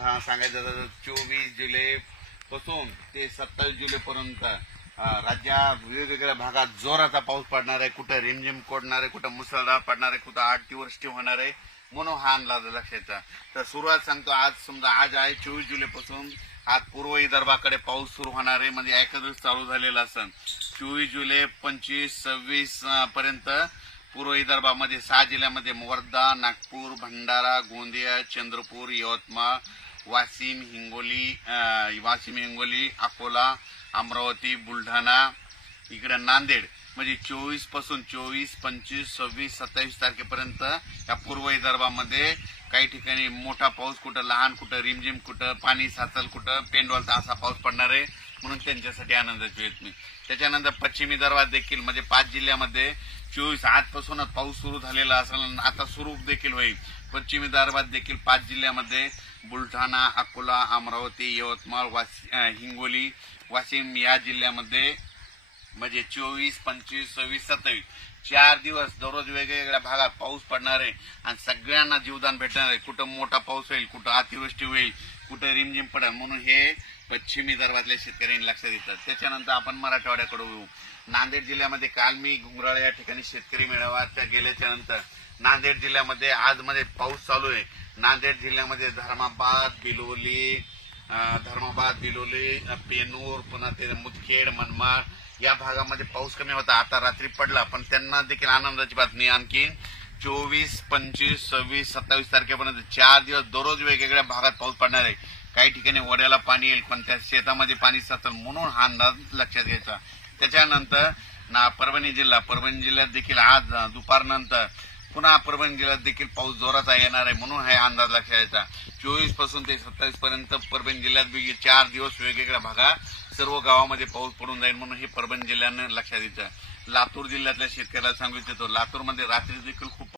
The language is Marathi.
हा, सांगायचं तर चोवीस जुलै पासून ते सत्तावीस जुलैपर्यंत राज्यात वेगवेगळ्या भागात जोराचा पाऊस पडणार आहे. कुठं रिमझिम कोडणार आहे कुठं मुसळधार पडणार आहे कुठं आठ होणार आहे म्हणून हा अंदाज लक्षात. तर सुरुवात सांगतो आज समजा आज आहे चोवीस जुलैपासून आज पूर्व विदर्भाकडे पाऊस सुरू होणार आहे. म्हणजे एखादच चालू झालेला असन. चोवीस जुलै पंचवीस सव्वीस पर्यंत पूर्व विदर्भामध्ये सहा जिल्ह्यामध्ये वर्धा नागपूर भंडारा गोंदिया चंद्रपूर यवतमाळ वाशिम हिंगोली वाशिम हिंगोली अकोला अमरावती बुलढाणा इकडे नांदेड. म्हणजे चोवीसपासून चोवीस पंचवीस सव्वीस सत्तावीस तारखेपर्यंत या पूर्व विदर्भामध्ये काही ठिकाणी मोठा पाऊस कुठं लहान कुठं रिमझिम कुठं पाणी साचल कुठं पेंडवालचा असा पाऊस पडणार आहे म्हणून त्यांच्यासाठी आनंदाची येत मी त्याच्यानंतर पश्चिम विदर्भात देखील म्हणजे पाच जिल्ह्यामध्ये चोवीस आजपासूनच पाऊस सुरू झालेला असेल आता सुरू देखील होईल. पश्चिम विदर्भात देखील पाच जिल्ह्यामध्ये बुलढाणा अकोला अमरावती यवतमाळ वाशी हिंगोली वाशिम या जिल्ह्यामध्ये म्हणजे चोवीस पंचवीस सव्वीस सत्तावीस चार दिवस दररोज वेगवेगळ्या भागात पाऊस पडणार आहे आणि सगळ्यांना जीवदान भेटणार आहे. कुठं मोठा पाऊस होईल कुठं अतिवृष्टी होईल कुठं रिमझिम पडेल म्हणून हे पश्चिम विदर्भातल्या शेतकऱ्यांनी लक्षात येतात त्याच्यानंतर आपण मराठवाड्याकडे येऊ. नांदेड जिल्ह्यामध्ये काल मी घुंगराळ या ठिकाणी शेतकरी मेळावा गेल्याच्यानंतर नांदेड जिल्ह्यामध्ये आजमध्ये पाऊस चालू आहे. नांदेड जिल्ह्यामध्ये धर्माबाद बिलोली धर्माबाद बिलोली पेनूर पुन्हा ते मुदखेड मनमाड या भागामध्ये पाऊस कमी होता. आता रात्री पडला पण त्यांना देखील आनंदाची बातमी आणखी चोवीस पंचवीस सव्वीस सत्तावीस तारखेपर्यंत चार दिवस दररोज वेगवेगळ्या भागात पाऊस पडणार आहे. काही ठिकाणी वड्याला पाणी येईल पण त्या शेतामध्ये पाणी साचल म्हणून हा अंदाज लक्षात घ्यायचा. त्याच्यानंतर ना परभणी जिल्हा. परभणी जिल्ह्यात देखील आज दुपारनंतर पुन्हा परभणी जिल्ह्यात देखील पाऊस जोराचा येणार आहे म्हणून हा अंदाज लक्षात घ्यायचा चोवीसपासून ते सत्तावीस पर्यंत परभणी जिल्ह्यात चार दिवस वेगवेगळ्या भागात सर्व गावामध्ये पाऊस पडून जाईल म्हणून हे परभणी जिल्ह्यानं लक्षात द्यायचं लातूर जिल्ह्यातल्या शेतकऱ्याला सांगू इच्छितो लातूरमध्ये रात्री देखील खूप